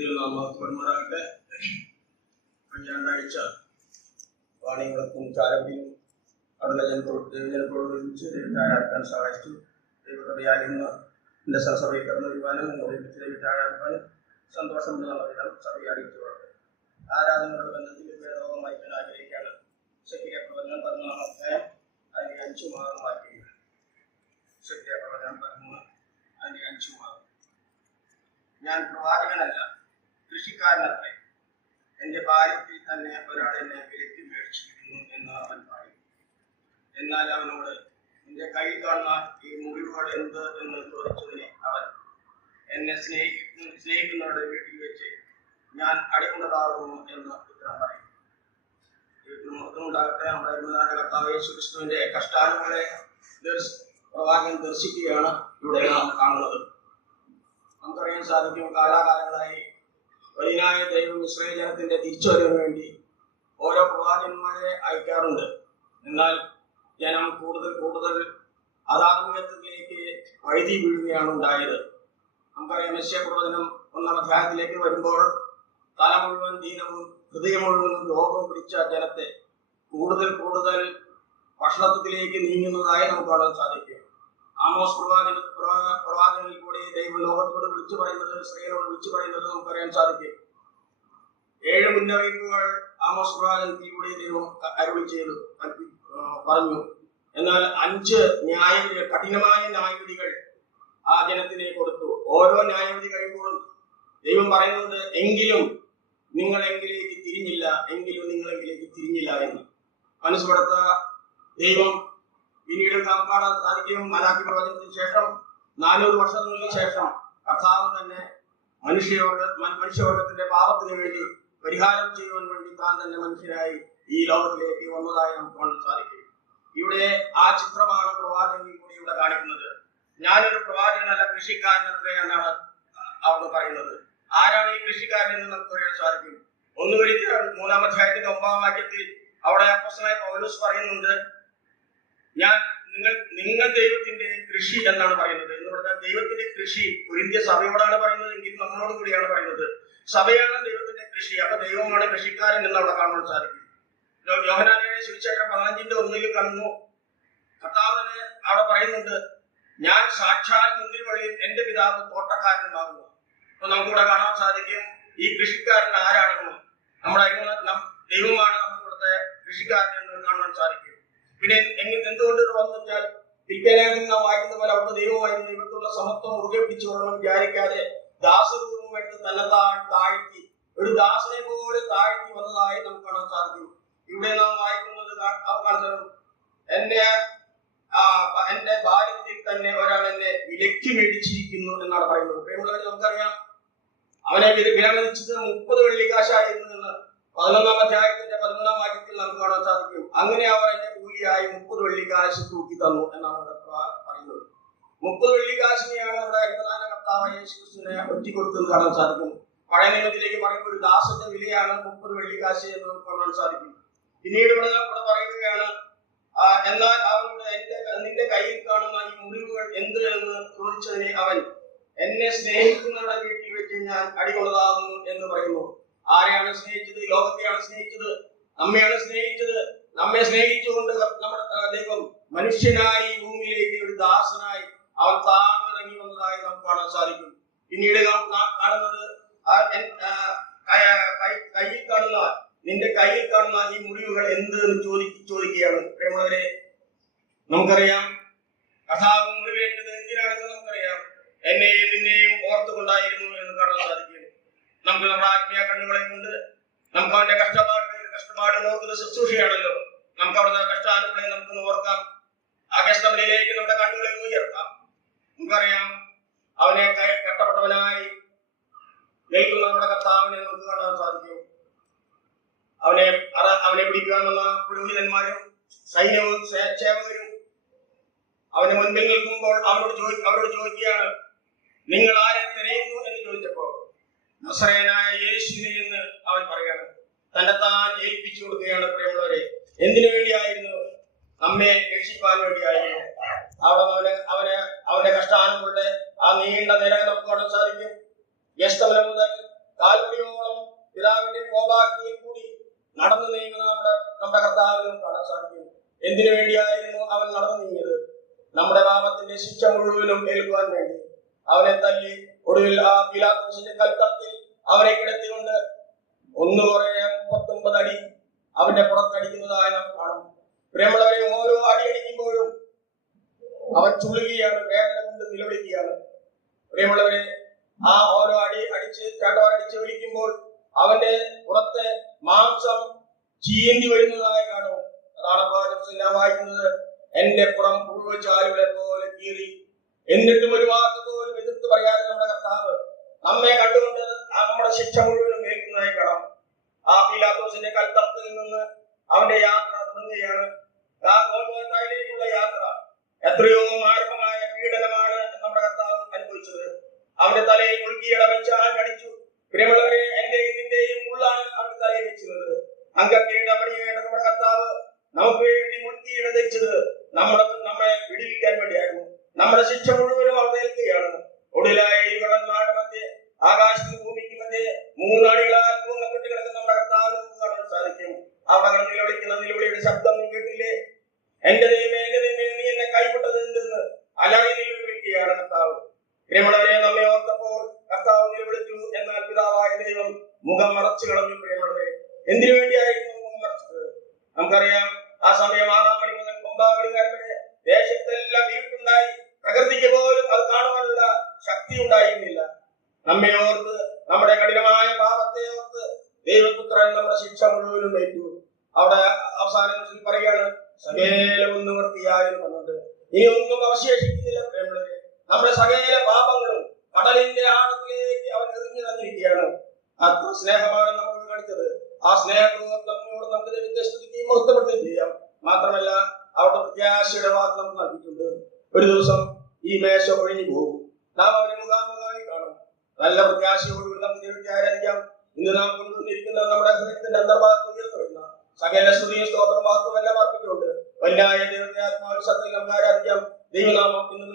മഹത്വന്മാരാകട്ടെ. ഞായറാഴ്ച വാണിയംകുളത്തും ചാലക്കുടിയും അവിടെ ജനത്തോടൊരുമിച്ച് ദൈവത്താരാക്കാൻ സഹായിച്ചു. ദൈവകൃപയായിരുന്നു എൻ്റെ സഭയിൽ കടന്നു വരുവാനും ഒരുമിച്ച് ദൈവത്താരാക്കാനും സന്തോഷമുള്ള വിധം സഭയെ അറിയിച്ചു. ആരാധനയുടെ ബന്ധത്തിൽ വേദോകം വായിക്കാൻ ആഗ്രഹിക്കുകയാണ്. സക്രിയ പ്രവചനം 14-ാം അധ്യായം അതിൻ്റെ 5 വാക്യങ്ങൾ. സക്രിയ പ്രവചനം 13 അതിൻ്റെ 5. ഞാൻ പ്രവാചകനല്ല, കൃഷിക്കാരനത്രേ. എൻ്റെ ബാല്യത്തിൽ തന്നെ ഒരാൾ എന്നെ വിലയ്ക്ക് മേടിച്ചിരിക്കുന്നു എന്ന് അവൻ പറയും. എന്നാൽ അവനോട് നിന്റെ കയ്യിൽ കാണുന്ന ഈ മുറിവുകൾ എന്ത് എന്ന് ചോദിച്ചതിന് അവൻ, എന്നെ സ്നേഹിക്കുന്നവരുടെ വീട്ടിൽ വെച്ച് ഞാൻ അടികൊണ്ടതാകുന്നു എന്ന് ഉത്തരം പറയും. വീട്ടിൽ മൊത്തമുണ്ടാകട്ടെ. നമ്മുടെ കർത്താവ് യേശുക്രിസ്തുവിന്റെ കഷ്ടാനുകളെ പ്രവാചകൻ ദർശിക്കുകയാണ് ഇവിടെ നാം കാണുന്നത്. നമുക്കറിയാൻ സാധിക്കും, കാലാകാലങ്ങളായി വലിയനായ ദൈവം ഇസ്രായേൽ ജനത്തിന്റെ തിരിച്ചുവരവിന് വേണ്ടി ഓരോ പ്രവാചകന്മാരെ അയക്കാറുണ്ട്. എന്നാൽ ജനം കൂടുതൽ അധാർമികത്തിലേക്ക് വഴുതി വീഴുകയാണ് ഉണ്ടായത്. നമുക്കറിയാം, യെശയ്യാ പ്രവചനം 1-ാം അധ്യായത്തിലേക്ക് വരുമ്പോൾ തല മുഴുവൻ ദീനവും ഹൃദയം മുഴുവൻ രോഗം പിടിച്ച ജനത്തെ കൂടുതൽ ഭക്ഷണത്തിലേക്ക് നീങ്ങുന്നതായി നമുക്ക് കാണാൻ സാധിക്കും. ആമോസ് പ്രവാചകനിൽ കൂടി ദൈവം ലോകത്തോട് വിളിച്ചു പറയുന്നത്, ഇസ്രായേലിനോട് വിളിച്ചു പറയുന്നത് നമുക്കറിയാൻ സാധിക്കും. 7 മുന്നറിയിപ്പുകൾ ആമോസ് പ്രവാചകനിലൂടെ ദൈവം അരുളി ചെയ്തു പറഞ്ഞു. എന്നാൽ 5 ന്യായവിധികൾ, കഠിനമായ ന്യായവിധികൾ ആ ജനത്തിനെ കൊടുത്തു. ഓരോ ന്യായവിധി കഴിയുമ്പോഴും ദൈവം പറയുന്നത്, എങ്കിലും നിങ്ങളെങ്കിലേക്ക് തിരിഞ്ഞില്ല എന്ന്. മനസ്സുപെടുത്ത ദൈവം പിന്നീട് നാം കാണാൻ സാധിക്കും, മലാക്കി പ്രവചനത്തിന് ശേഷം 400 വർഷങ്ങൾക്ക് ശേഷം കർത്താവ് തന്നെ മനുഷ്യവർഗത്തിന്റെ പാപത്തിന് വേണ്ടി പരിഹാരം ചെയ്യുവാൻ വേണ്ടി താൻ തന്നെ മനുഷ്യനായി ഈ ലോകത്തിലേക്ക് വന്നതായി നമുക്ക് കാണാൻ സാധിക്കും. ഇവിടെ ആ ചിത്രമാണ് പ്രവാചകനിൽ കൂടി ഇവിടെ കാണിക്കുന്നത്. ഞാനൊരു പ്രവാചകനല്ല, കൃഷിക്കാരനത്രേ എന്നാണ് അവിടെ പറയുന്നത്. ആരാണ് ഈ കൃഷിക്കാരൻ എന്ന് നമുക്ക് പറയാൻ സാധിക്കും. 1 കൊരിന്ത്യർ 3-ാം അധ്യായത്തിന്റെ 9-ാം വാക്യത്തിൽ അവിടെ അപ്പോസ്തലനായ പൗലോസ് പറയുന്നുണ്ട്, നിങ്ങൾ ദൈവത്തിന്റെ കൃഷി എന്നാണ് പറയുന്നത്. എന്ന് പറഞ്ഞാൽ ദൈവത്തിന്റെ കൃഷി കൊരിന്ത്യ സഭയോടാണ് പറയുന്നത്, എങ്കിലും നമ്മളോട് കൂടിയാണ് പറയുന്നത്. സഭയാണ് ദൈവത്തിന്റെ കൃഷി. അപ്പൊ ദൈവമാണ് കൃഷിക്കാരൻ എന്ന് അവിടെ കാണാൻ സാധിക്കും. യോഹന്നാന്റെ സുവിശേഷം 15-1 കാണുന്നു, കർത്താവ് അവിടെ പറയുന്നുണ്ട്, ഞാൻ സാക്ഷാൽ മുന്തിരിവള്ളിയിൽ എന്റെ പിതാവ് തോട്ടക്കാരനുമാകുന്നു. അപ്പൊ നമുക്കിവിടെ കാണാൻ സാധിക്കും ഈ കൃഷിക്കാരൻ ആരാണെന്നും ദൈവമാണ് നമുക്കിവിടുത്തെ കൃഷിക്കാരൻ എന്ന് കാണാൻ സാധിക്കും. പിന്നെ എന്തുകൊണ്ട് ഇത് വന്നു വെച്ചാൽ, വിൽപ്പനയിൽ നാം വായിക്കുന്ന പോലെ അവിടെ ദൈവമായിരുന്നു. ദൈവത്തിലുള്ള സമത്വം മുറുകെ പിടിച്ചുകൊള്ളണം വിചാരിക്കാതെ ദാസരൂപം എടുത്ത് തന്നെ താഴ്ത്തി ഒരു ദാസനെ പോലെ താഴ്ത്തി വന്നതായി നമുക്ക് കാണാൻ സാധിക്കും. ഇവിടെ നാം വായിക്കുന്നത് എന്റെ ബാല്യത്തിൽ തന്നെ ഒരാൾ എന്നെ വിലയ്ക്ക് മേടിച്ചിരിക്കുന്നു എന്നാണ് പറയുന്നത്. പ്രിയമുള്ളവരെ, നമുക്കറിയാം അവനെ വിലമതിച്ചത് 30 വെള്ളിക്കാശായിരുന്നു എന്ന് 11-ാം അധ്യായത്തിന്റെ 13-ാം വാക്യത്തിൽ നമുക്ക് കാണാൻ സാധിക്കും. അങ്ങനെ അവർ എന്റെ കൂലിയായി 30 വെള്ളിക്കാശ് തൂക്കി തന്നു എന്നാണ് ഇവിടെ പറയുന്നത്. 30 വെള്ളിക്കാശിനെയാണ് ഇവിടെ പ്രധാന കർത്താവായ യേശുക്രിസ്തുവിനെ ഒറ്റിക്കൊടുത്തെന്ന് കാണാൻ സാധിക്കും. പഴയ നിയമത്തിലേക്ക് പറയുമ്പോൾ ഒരു ദാസന്റെ വിലയാണ് 30 വെള്ളിക്കാശ് എന്ന് നമുക്ക് കാണാൻ സാധിക്കും. പിന്നീട് ഇവിടെ പറയുകയാണ്, എന്നാൽ അവനോട് നിന്റെ കയ്യിൽ കാണുന്ന ഈ മുറിവുകൾ എന്ത് എന്ന് ചോദിച്ചതിന് അവൻ, എന്നെ സ്നേഹിക്കുന്നവരുടെ വീട്ടിൽ വെച്ച് ഞാൻ അടികൊള്ളതാകുന്നു എന്ന് പറയുന്നു. ആരെയാണ് സ്നേഹിച്ചത്? ലോകത്തെയാണ് സ്നേഹിച്ചത്, നമ്മെയാണ് സ്നേഹിച്ചത്. നമ്മെ സ്നേഹിച്ചുകൊണ്ട് നമ്മുടെ ദൈവം മനുഷ്യനായി ഭൂമിയിലേക്ക് ഒരു ദാസനായി അവൻ താഴ്ന്നിറങ്ങി വന്നതായി നമുക്ക് കാണാൻ സാധിക്കും. പിന്നീട് കാണുന്നത് നിന്റെ കയ്യിൽ കാണുന്ന ഈ മുറിവുകൾ എന്ത് എന്ന് ചോദിക്കുകയാണ്. പ്രേമുള്ളവരെ, നമുക്കറിയാം കർത്താവ് മുറിവേണ്ടത് എന്തിനാണെന്ന് നമുക്കറിയാം. എന്നെയും നിന്നെയും ഓർത്തുകൊണ്ടായിരുന്നു എന്ന് കാണാൻ സാധിക്കും. നമുക്ക് നമ്മുടെ ആത്മീയ കണ്ണുകളെ കൊണ്ട് നമുക്ക് അവന്റെ കഷ്ടപ്പാട് ഓർക്കുന്ന ശുശ്രൂഷയാണല്ലോ. നമുക്ക് അവിടുത്തെ കഷ്ടാനുകളെ നമുക്ക് ഓർക്കാം. ആ കഷ്ടങ്ങളിലേക്ക് നമ്മുടെ കണ്ണുകളെ ഉയർത്താം. നമുക്കറിയാം, അവനെ കഷ്ടപ്പെട്ടവനായി നിൽക്കുന്ന നമ്മുടെ കർത്താവിനെ നമുക്ക് കാണാൻ സാധിക്കും. അവനെ പിടിക്കുവാനുള്ള പുരോഹിതന്മാരും സൈന്യവും സേവകരും അവന് മുൻപിൽ നിൽക്കുമ്പോൾ അവരോട് ചോദിക്കുകയാണ്, നിങ്ങൾ ആരെ തിരയുന്നു എന്ന് ചോദിച്ചപ്പോൾ നസറേയനായ യേശുവിനെ എന്ന് അവൻ പറയാണ്. തന്നെത്താൻ ഏൽപ്പിച്ചു കൊടുക്കുകയാണ്. പ്രിയമുള്ളവരെ, എന്തിനു വേണ്ടിയായിരുന്നു? നമ്മെ രക്ഷിക്കാൻ വേണ്ടിയായിരുന്നു. അവിടെ അവന്റെ കഷ്ടാനുകളുടെ ആ നീണ്ട നിര നമുക്ക് കാണാൻ സാധിക്കും. ജ്യേഷ്ഠമല മുതൽ കാൽ പിതാവിന്റെ കോപാഗ്നിയിൽ കൂടി നടന്നു നീങ്ങുന്ന നമ്മുടെ കർത്താവിനും കാണാൻ സാധിക്കും. എന്തിനു വേണ്ടിയായിരുന്നു അവൻ നടന്നു നീങ്ങിയത്? നമ്മുടെ പാപത്തിന്റെ ശിക്ഷ മുഴുവനും ഏൽക്കുവാൻ വേണ്ടി. അവനെ തല്ലി ഒടുവിൽ ആ പീലാത്തോസിന്റെ കൽത്തറത്തിൽ അവനെ കിടത്തിക്കൊണ്ട് 1 അടി അവന്റെ പുറത്തടിക്കുന്നതായി നാം കാണും. പ്രിയമുള്ളവരെ, ഓരോ അടി അടിക്കുമ്പോഴും അവൻ ചുളുകയാണ്, വേദന കൊണ്ട് നിലവിളിക്കുകയാണ്. പ്രിയമുള്ളവരെ, ആ ഓരോ അടി അടിച്ച് വിളിക്കുമ്പോൾ അവന്റെ പുറത്തെ മാംസം ചീന്തി വരുന്നതായി കാണും. അതാണ് പ്രവാചകൻ വായിക്കുന്നത്, എന്റെ പുറം പുഴുചാലുകളെ പോലെ കീറി. എന്നിട്ടും ഒരു വാക്ക് പോലും എതിർത്ത് പറയാതെ നമ്മുടെ കർത്താവ് നമ്മെ കണ്ടുകൊണ്ട് നമ്മുടെ ശിക്ഷ മുഴുവനും ഏൽക്കുന്നതായി കാണാം. ആ പീലാത്തോസിന്റെ കൽത്തറത്തിൽ നിന്ന് അവന്റെ യാത്ര തുടങ്ങുകയാണ്. ആ ഗോൽഗോഥായിലേക്കുള്ള യാത്ര. എത്രയോ മാർഗമായ പീഡനമാണ് നമ്മുടെ കർത്താവ് അനുഭവിച്ചത്. അവന്റെ തലയിൽ മുൾക്കിയുടെ വെച്ച് ആഞ്ഞടിച്ചു. പ്രിയമുള്ളവരെ, എന്റെയും നിന്റെയും ഉള്ളാണ് അവന്റെ തലയിൽ വെച്ചത്. അംഗക്കീഴ പണിയേണ്ട നമ്മുടെ കർത്താവ് നമുക്ക് വേണ്ടി മുൾക്കിയുടെ ധരിച്ചത് നമ്മളെ വിടുവിക്കാൻ വേണ്ടിയായിരുന്നു. നമ്മുടെ ശിക്ഷ മുഴുവനും അവിടെ ഏൽക്കുകയാണ്. ഒടുവിലായ ഇരുകടന്മാരുടെ മധ്യേ, ആകാശത്തിന് ഭൂമിക്ക് മധ്യേ 3 അടികളാൽ തൂങ്ങപ്പെട്ട് കിടക്കുന്ന നമ്മുടെ കർത്താവിനെ കാണാൻ സാധിക്കും. അവിടെ നിലവിളിക്കുന്ന നിലവിളിയുടെ ശബ്ദം നീ കേട്ടില്ലേ? എന്റെ ദൈവമേ, നീ എന്നെ കൈവിട്ടത് എന്തെന്ന് അലറി നിലവിളിക്കുകയാണ് കർത്താവ്. പ്രിയമുള്ളവരെ, നമ്മെ ഓർത്തപ്പോൾ കർത്താവ് നിലവിളിച്ചു, എന്നാൽ പിതാവായ ദൈവം മുഖം മറച്ചു കളഞ്ഞു. പ്രിയമുള്ളവരെ, എന്തിനു വേണ്ടിയായിരുന്നു മുഖം മറച്ചത്? നമുക്കറിയാം, ആ സമയം 6 മണി മുതൽ 9 മണി വരെ ദേശത്തെല്ലാം ഇരുട്ടുണ്ടായി. പ്രകൃതിക്ക് പോലും അത് കാണുവാനുള്ള ശക്തി ഉണ്ടായിരുന്നില്ല. നമ്മെ ഓർത്ത്, നമ്മുടെ കഠിനമായ പാപത്തെ ഓർത്ത് ദൈവപുത്രൻ നമ്മുടെ ശിക്ഷ മുഴുവനും ഏറ്റു. അവിടെ അവസാനം പറയുകയാണ്, സകലവും നിവൃത്തിയായെന്ന് പറഞ്ഞിട്ട് ഇനി ഒന്നും അവശേഷിക്കുന്നില്ല. പ്രിയമുള്ളവരെ, നമ്മുടെ സകല പാപങ്ങളും കടലിന്റെ ആഴത്തിലേക്ക് അവൻ എറിഞ്ഞു തന്നിരിക്കുകയാണ്. അത്ര സ്നേഹമാണ് നമ്മൾ കാണിച്ചത്. ആ സ്നേഹത്തോട് നമ്മോട് നമുക്ക് ദൈവത്തെ സ്തുതിക്കുകയും മഹത്വപ്പെടുത്തുകയും ചെയ്യാം. മാത്രമല്ല, അവരുടെ പ്രത്യാശയുടെ വാക്ക് നമുക്ക് നൽകിയിട്ടുണ്ട്. ഒരു ദിവസം ഈ മേശ ഒഴിഞ്ഞു പോകും, നാം അവരെ മുഖാമുഖമായി കാണും. നല്ല പ്രത്യാശയോടുകൂടി നമുക്ക് ദൈവത്തെ ആരാധിക്കാം. ഇന്ന് നാം കൊണ്ടുവന്നിരിക്കുന്ന നമ്മുടെ ഹൃദയത്തിന്റെ അന്തർഭാഗത്ത് ഉയർന്നു വരുന്ന സകല സ്തുതിയും സ്തോത്രം വാക്കും എല്ലാം അർപ്പിച്ചുകൊണ്ട് വല്ലായ ദൈവത്തെ ആത്മാവിൽ സത്യത്തിൽ നമുക്ക് ആരാധിക്കാം. ദൈവനാമം ഇന്ന്